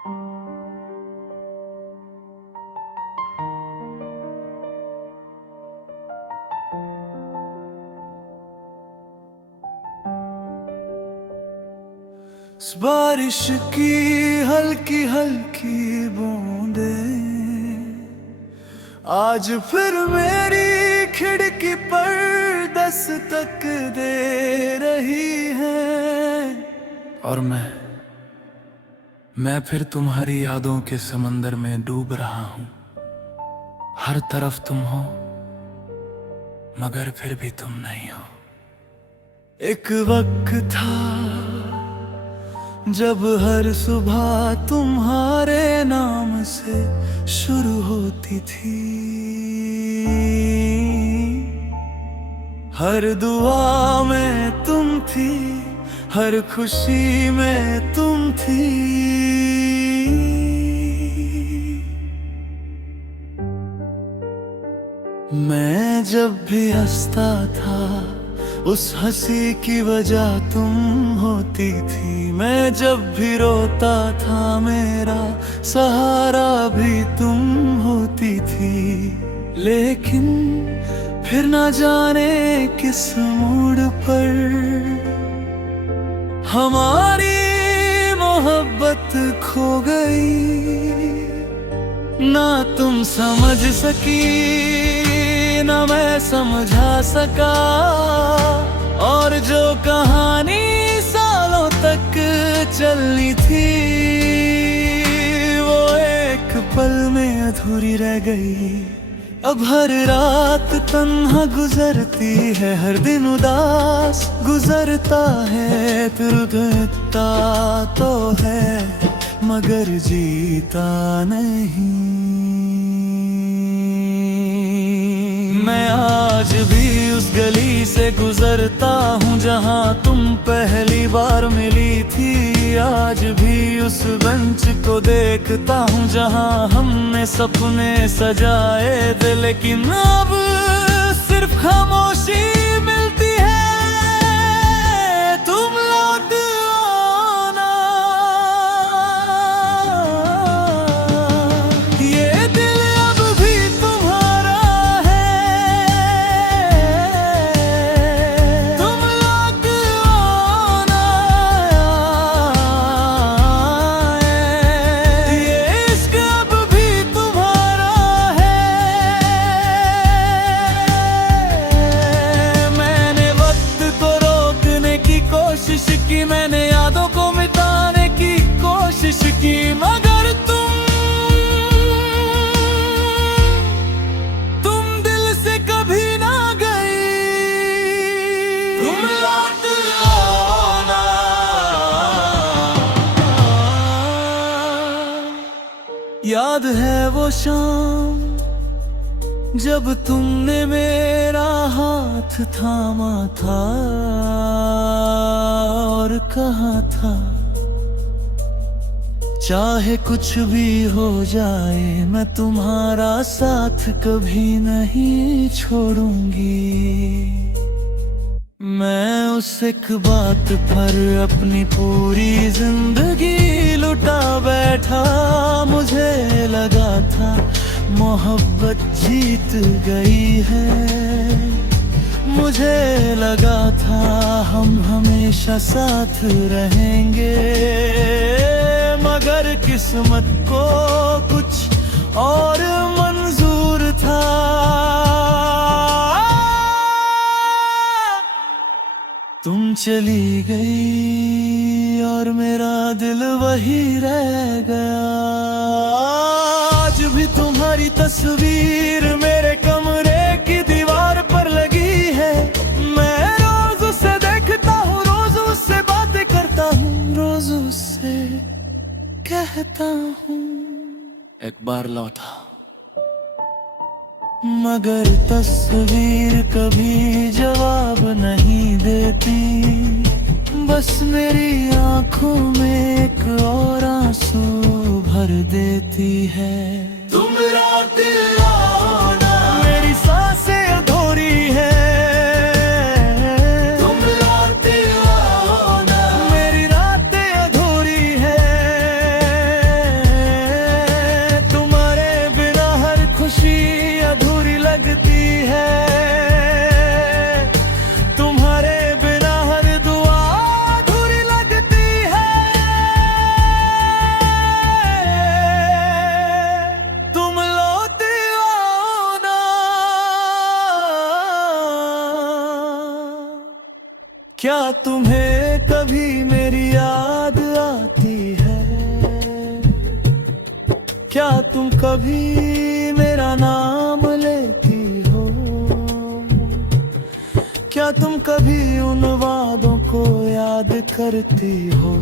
इस बारिश की हल्की हल्की बूंदें आज फिर मेरी खिड़की पर दस्तक दे रही हैं। और मैं फिर तुम्हारी यादों के समंदर में डूब रहा हूँ। हर तरफ तुम हो मगर फिर भी तुम नहीं हो। एक वक्त था जब हर सुबह तुम्हारे नाम से शुरू होती थी। हर दुआ में तुम थी, हर खुशी में तुम थी। मैं जब भी हंसता था उस हंसी की वजह तुम होती थी। मैं जब भी रोता था मेरा सहारा भी तुम होती थी। लेकिन फिर ना जाने किस मोड़ पर हमारी मोहब्बत खो गई। ना तुम समझ सकी ना मैं समझा सका, और जो कहानी सालों तक चलनी थी वो एक पल में अधूरी रह गई। अब हर रात तन्हा गुजरती है, हर दिन उदास गुजरता है। दिल देता तो है मगर जीता नहीं। मैं आज भी उस गली से गुजरता हूँ जहाँ तुम पहली बार मिली थी। आज भी उस बेंच को देखता हूँ जहाँ हमने सपने सजाए थे। लेकिन अब सिर्फ खामोशी मिलती है। तुम लौट आना, ये दिल अब भी तुम्हारा है। तुम लौट आना, ये इश्क अब भी तुम्हारा है। मैंने वक्त को रोकने की कोशिश की, मैंने यादों को मिटाने की कोशिश की, मगर तुम दिल से कभी ना गई। तुम लौट आना, याद है वो शाम जब तुमने मेरा हाथ थामा था और कहा था चाहे कुछ भी हो जाए मैं तुम्हारा साथ कभी नहीं छोड़ूंगी। मैं उस एक बात पर अपनी पूरी जिंदगी लुटा बैठा। मुझे लगा था मोहब्बत जीत गई है। मुझे लगा था हम हमेशा साथ रहेंगे, मगर किस्मत को कुछ और मंजूर था। तुम चली गई और मेरा दिल वही रह गया। आज भी तुम्हारी तस्वीर मेरे कमरे की दीवार पर लगी है। मैं रोज उसे देखता हूँ, रोज उससे बातें करता हूँ, रोज उससे कहता हूँ एक बार लौटा। मगर तस्वीर कभी जवाब नहीं देती, बस मेरी आंखों में एक और आंसू भर देती है। तुम रात आओ ना, मेरी सांसें अधूरी है। तुम रात आओ ना, मेरी रातें अधूरी है। क्या तुम्हें कभी मेरी याद आती है? क्या तुम कभी मेरा नाम लेती हो? क्या तुम कभी उन वादों को याद करती हो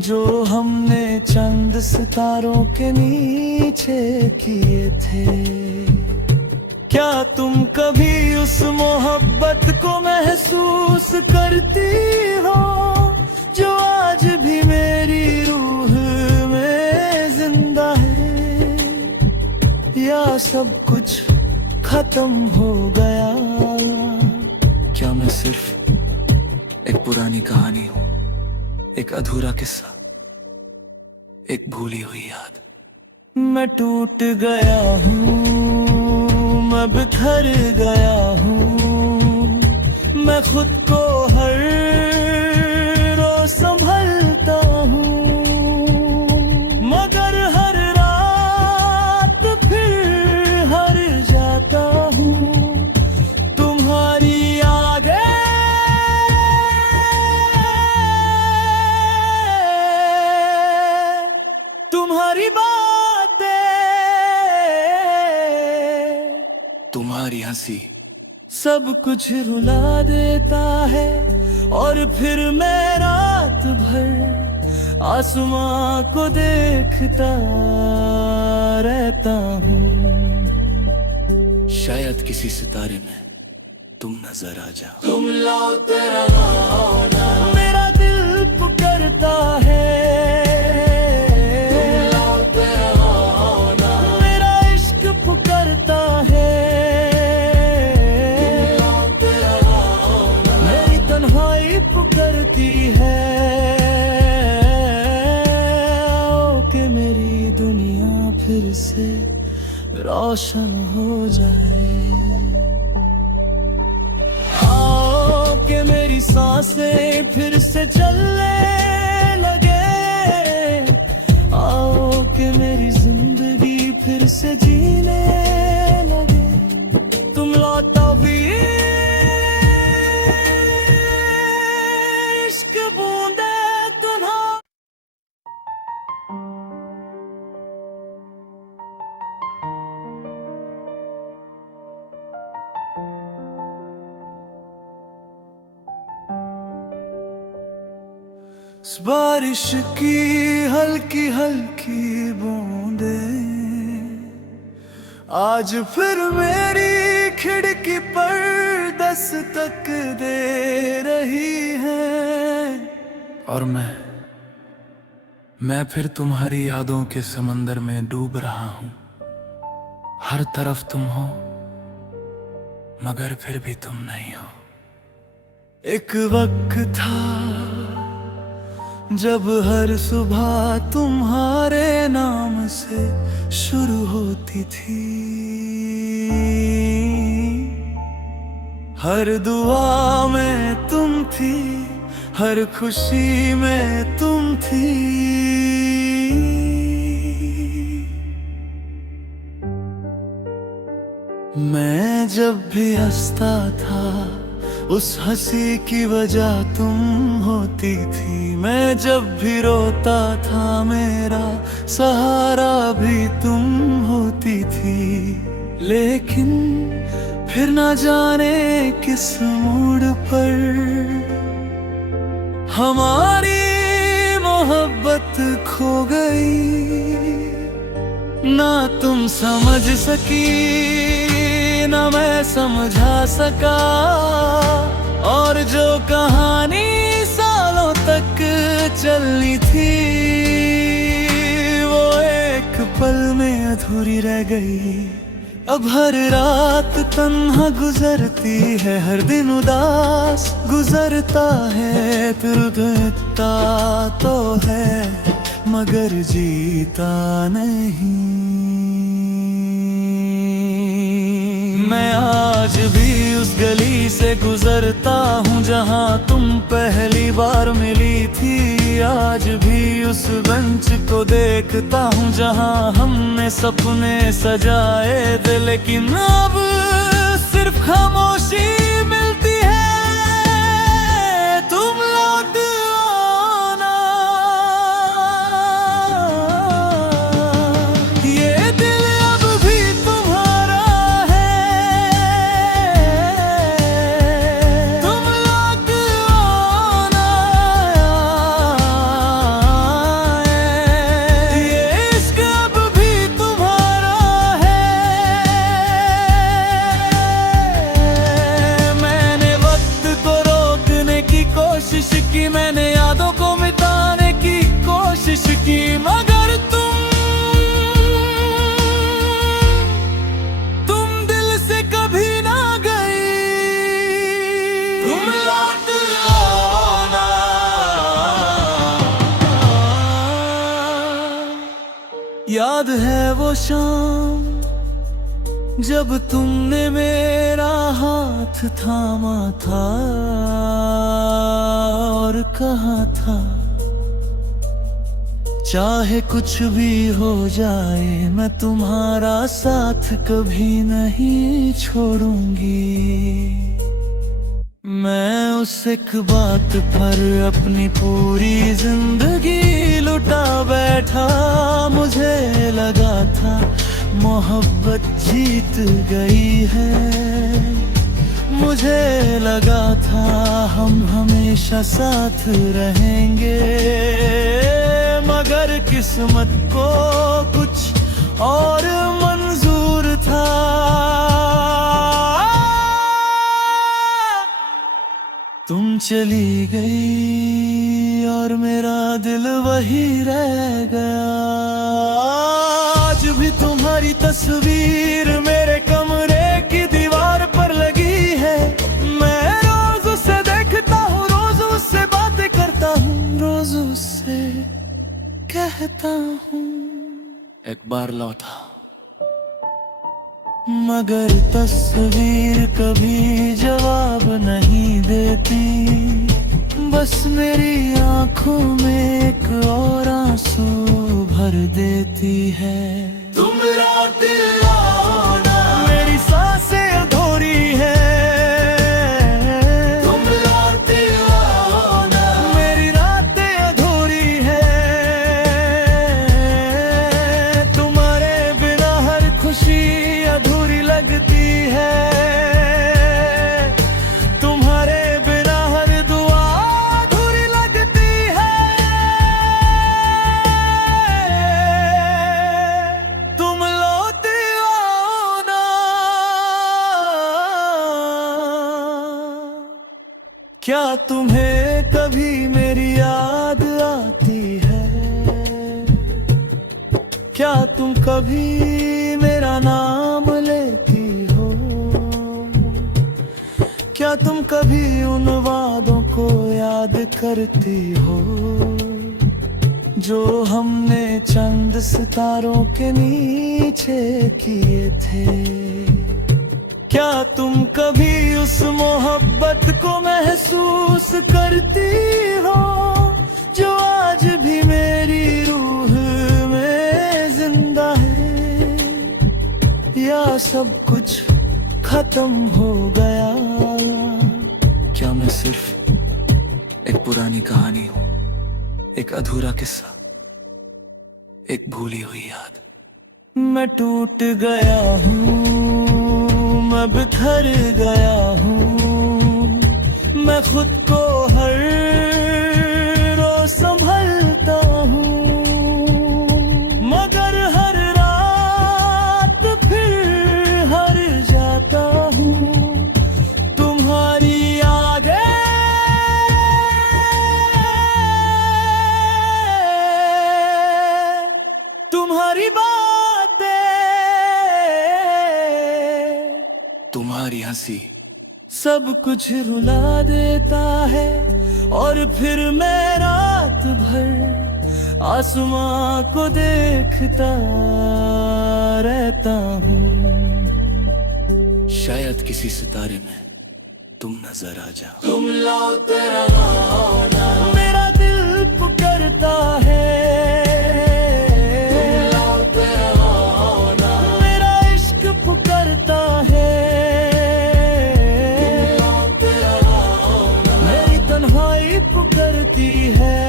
जो हमने चंद सितारों के नीचे किए थे? क्या तुम कभी उस मोहब्बत को महसूस करती हो जो आज भी मेरी रूह में जिंदा है? या सब कुछ खत्म हो गया? क्या मैं सिर्फ एक पुरानी कहानी हूं, एक अधूरा किस्सा, एक भूली हुई याद? मैं टूट गया हूँ, मैं बिखर गया हूँ, मैं खुद को हर रोज संभलता हूँ, मगर हर रात फिर हार जाता हूँ। तुम्हारी यादें, तुम्हारी बातें, तुम्हारी हंसी सब कुछ रुला देता है। और फिर मैं रात भर आसमां को देखता रहता हूँ। शायद किसी सितारे में तुम नजर आ जाओ। तुम लौटे रहो ना, मेरा दिल पुकारता है। करती है कि मेरी दुनिया फिर से रोशन हो जाए। आओ कि मेरी सांसें फिर से चलने लगे। आओ कि मेरी जिंदगी फिर से जीने लगे। तुम लौटा भी बारिश की हल्की हल्की बूंदें आज फिर मेरी खिड़की पर दस्तक दे रही है। और मैं फिर तुम्हारी यादों के समंदर में डूब रहा हूँ। हर तरफ तुम हो मगर फिर भी तुम नहीं हो। एक वक्त था जब हर सुबह तुम्हारे नाम से शुरू होती थी। हर दुआ में तुम थी, हर खुशी में तुम थी। मैं जब भी हंसता था उस हंसी की वजह तुम होती थी। मैं जब भी रोता था मेरा सहारा भी तुम होती थी। लेकिन फिर ना जाने किस मोड़ पर हमारी मोहब्बत खो गई। ना तुम समझ सकी ना मैं समझा सका। और जो कहानी सालों तक चलनी थी वो एक पल में अधूरी रह गई। अब हर रात तन्हा गुजरती है, हर दिन उदास गुजरता है। दिल देता तो है मगर जीता नहीं। मैं आज भी उस गली से गुजरता हूँ जहाँ तुम पहली बार मिली थी। आज भी उस बेंच को देखता हूँ जहाँ हमने सपने सजाए थे। लेकिन अब सिर्फ खामोशी मिलती है। याद है वो शाम जब तुमने मेरा हाथ थामा था और कहा था, चाहे कुछ भी हो जाए मैं तुम्हारा साथ कभी नहीं छोड़ूंगी। मैं उस एक बात पर अपनी पूरी जिंदगी लुटा बैठा। मुझे लगा था मोहब्बत जीत गई है, मुझे लगा था हम हमेशा साथ रहेंगे, मगर किस्मत को कुछ और मंजूर था। तुम चली गई और मेरा दिल वही रह गया। आज भी तुम्हारी तस्वीर मेरे कमरे की दीवार पर लगी है। मैं रोज उसे देखता हूँ, रोज उससे बातें करता हूँ, रोज उससे कहता हूँ एक बार लौटा, मगर तस्वीर कभी जवाब नहीं देती। बस मेरी आंखों में एक और आंसू भर देती है। तुम रातें आओ ना, मेरी सांसें अधूरी है। तुम रातें आओ ना, मेरी रातें अधूरी है। तुम्हारे बिना हर खुशी अधूरी लगती है। तुम्हारे बिना हर दुआ अधूरी लगती है। तुम लौटे आओ ना, क्या तुम्हें कभी मेरी याद आती है? क्या तुम कभी मेरा नाम लेती हो? क्या तुम कभी उन वादों को याद करती हो जो हमने चंद सितारों के नीचे किए थे? क्या तुम कभी उस मोहब्बत को महसूस करती हो जो आज भी मेरी रूह में जिंदा है? या सब कुछ खत्म हो गया? क्या मैं सिर्फ एक पुरानी कहानी हूँ, एक अधूरा किस्सा, एक भूली हुई याद? मैं टूट गया हूँ, मैं बिखर गया हूँ, मैं खुद को हर रोज संभलता हूँ, मगर हर रात फिर हार जाता हूँ। तुम्हारी यादें तुम्हारी बातें तुम्हारी हंसी सब कुछ रुला देता है। और फिर मैं रात भर आसमां को देखता रहता हूँ। शायद किसी सितारे में तुम नजर आ जाओ। तुम लौटे रहो ना, मेरा दिल पुकारता है। करती है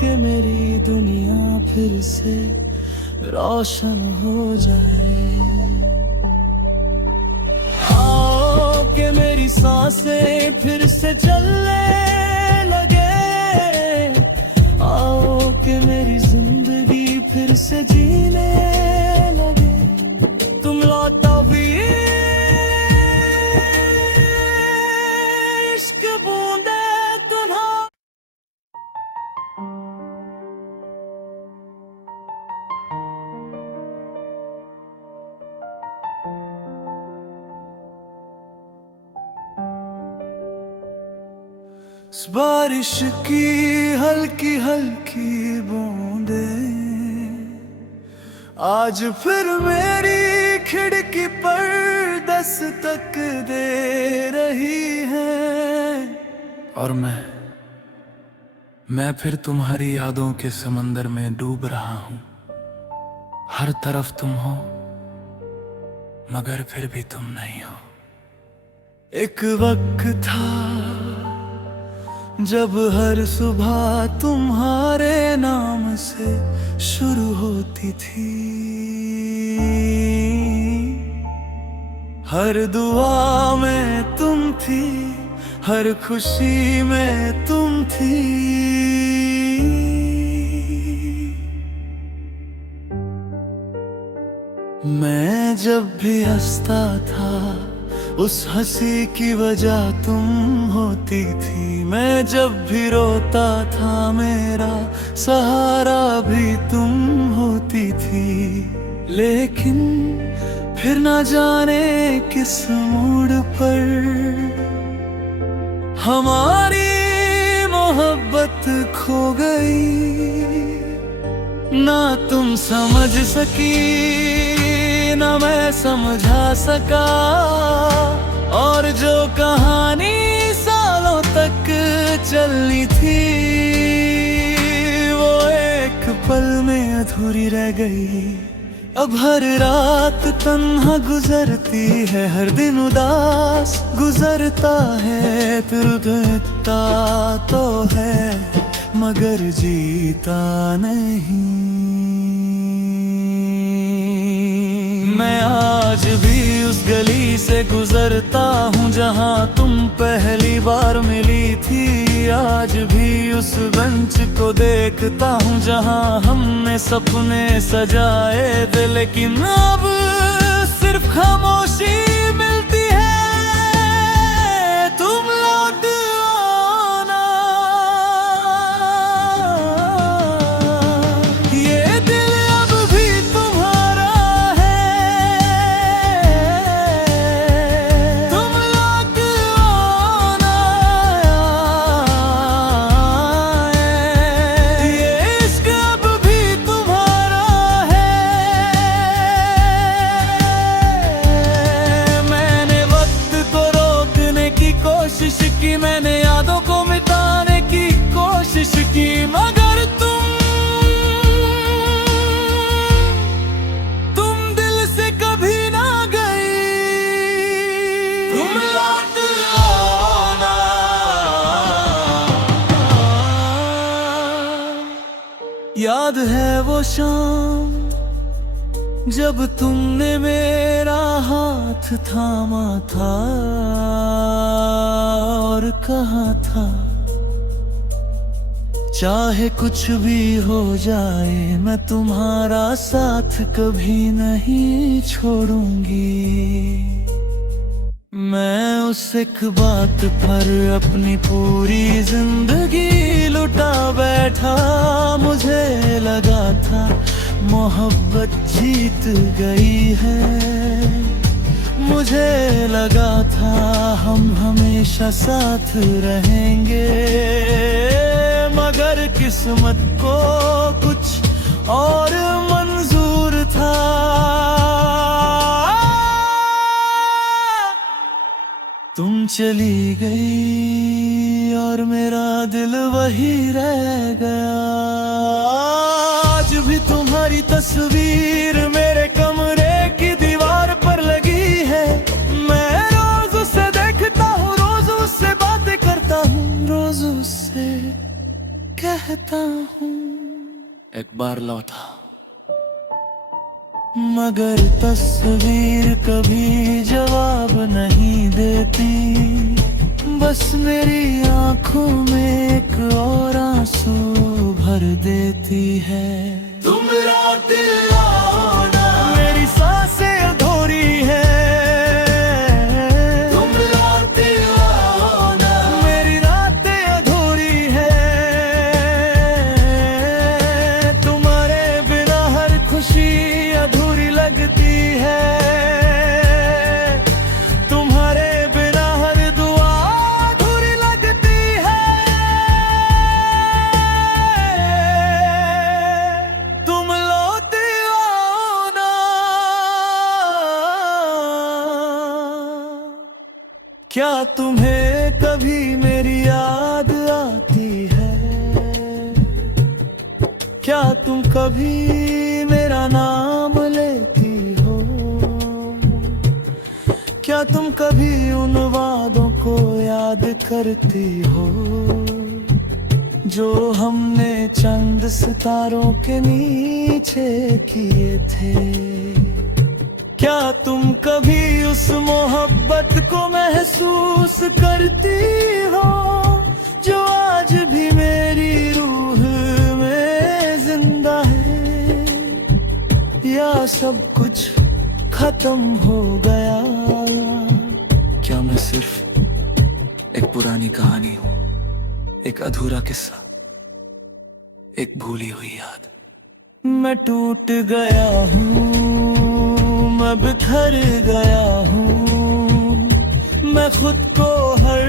कि मेरी दुनिया फिर से रोशन हो जाए। आओ कि मेरी सांसें फिर से चलने लगे। आओ कि मेरी जिंदगी फिर से जीने लगे। तुम लौटा भी बारिश की हल्की हल्की बूंदे आज फिर मेरी खिड़की पर दस्तक दे रही है। और मैं फिर तुम्हारी यादों के समंदर में डूब रहा हूँ। हर तरफ तुम हो मगर फिर भी तुम नहीं हो। एक वक्त था जब हर सुबह तुम्हारे नाम से शुरू होती थी। हर दुआ में तुम थी, हर खुशी में तुम थी। मैं जब भी हंसता था उस हंसी की वजह तुम होती थी। मैं जब भी रोता था मेरा सहारा भी तुम होती थी। लेकिन फिर ना जाने किस मोड़ पर हमारी मोहब्बत खो गई। ना तुम समझ सकी ना मैं समझा सका, और जो कहानी सालों तक चलनी थी वो एक पल में अधूरी रह गई। अब हर रात तन्हा गुजरती है, हर दिन उदास गुजरता है। दिल देता तो है मगर जीता नहीं। मैं आज भी उस गली से गुजरता हूँ जहाँ तुम पहली बार मिली थी। आज भी उस बेंच को देखता हूँ जहाँ हमने सपने सजाए थे। लेकिन अब सिर्फ खामोशी मिलती है। तुम लौट आना, ये दिल अब भी तुम्हारा है। तुम लौट आना, ये इश्क अब भी तुम्हारा है। मैंने वक्त को रोकने की कोशिश की, मैंने यादों को मिटाने की कोशिश की, मगर तुम दिल से कभी ना गई। तुम लौट आना। याद है वो शाम जब तुमने मेरा हाथ थामा था और कहा था चाहे कुछ भी हो जाए मैं तुम्हारा साथ कभी नहीं छोड़ूंगी। मैं उस एक बात पर अपनी पूरी जिंदगी लुटा बैठा। मुझे लगा था मोहब्बत जीत गई है। मुझे लगा था हम हमेशा साथ रहेंगे, मगर किस्मत को कुछ और मंजूर था। तुम चली गई और मेरा दिल वही रह गया। आज भी तुम्हारी तस्वीर मेरे कमरे की दीवार पर लगी है। मैं रोज उसे देखता हूँ, रोज उससे बातें करता हूँ, रोज उससे कहता हूँ एक बार लौटा। मगर तस्वीर कभी जवाब नहीं देती, बस मेरी आंखों में एक और आंसू भर देती है। तुम रात आओ ना, मेरी सांसें अधूरी है। तुम रात आओ ना, मेरी रातें अधूरी है। तुम्हारे बिना हर खुशी अधूरी लगती है। तुम्हारे बिना हर दुआ अधूरी लगती है। क्या तुम्हें कभी मेरी याद आती है? क्या तुम कभी मेरा नाम लेती हो? क्या तुम कभी उन वादों को याद करती हो जो हमने चंद सितारों के नीचे किए थे? क्या तुम कभी उस मोहब्बत को महसूस करती हो जो आज भी मेरी रूह में जिंदा है? या सब कुछ खत्म हो गया? क्या मैं सिर्फ एक पुरानी कहानी हूं, एक अधूरा किस्सा, एक भूली हुई याद? मैं टूट गया हूँ, मैं बिखर गया हूँ, मैं खुद को हर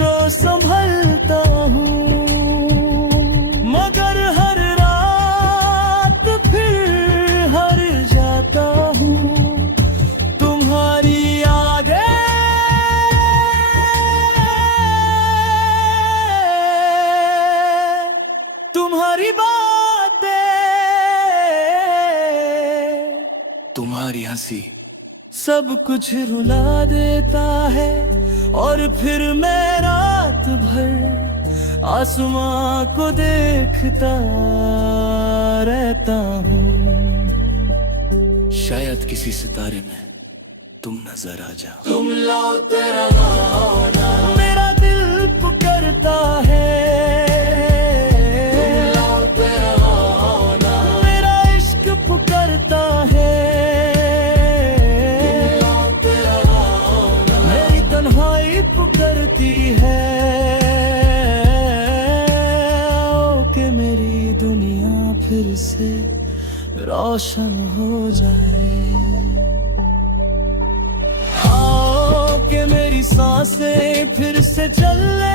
रोज संभलता हूँ, मगर हर रात फिर हार जाता हूँ। तुम्हारी यादें तुम्हारी बातें तुम्हारी हंसी सब कुछ रुला देता है और फिर मैं रात भर आसमां को देखता रहता हूँ। शायद किसी सितारे में तुम नजर आ जाओ। तुम लौटते रहो ना, मेरा दिल पुकारता है। करती है कि मेरी दुनिया फिर से रोशन हो जाए। आओ कि मेरी सांसें फिर से चले।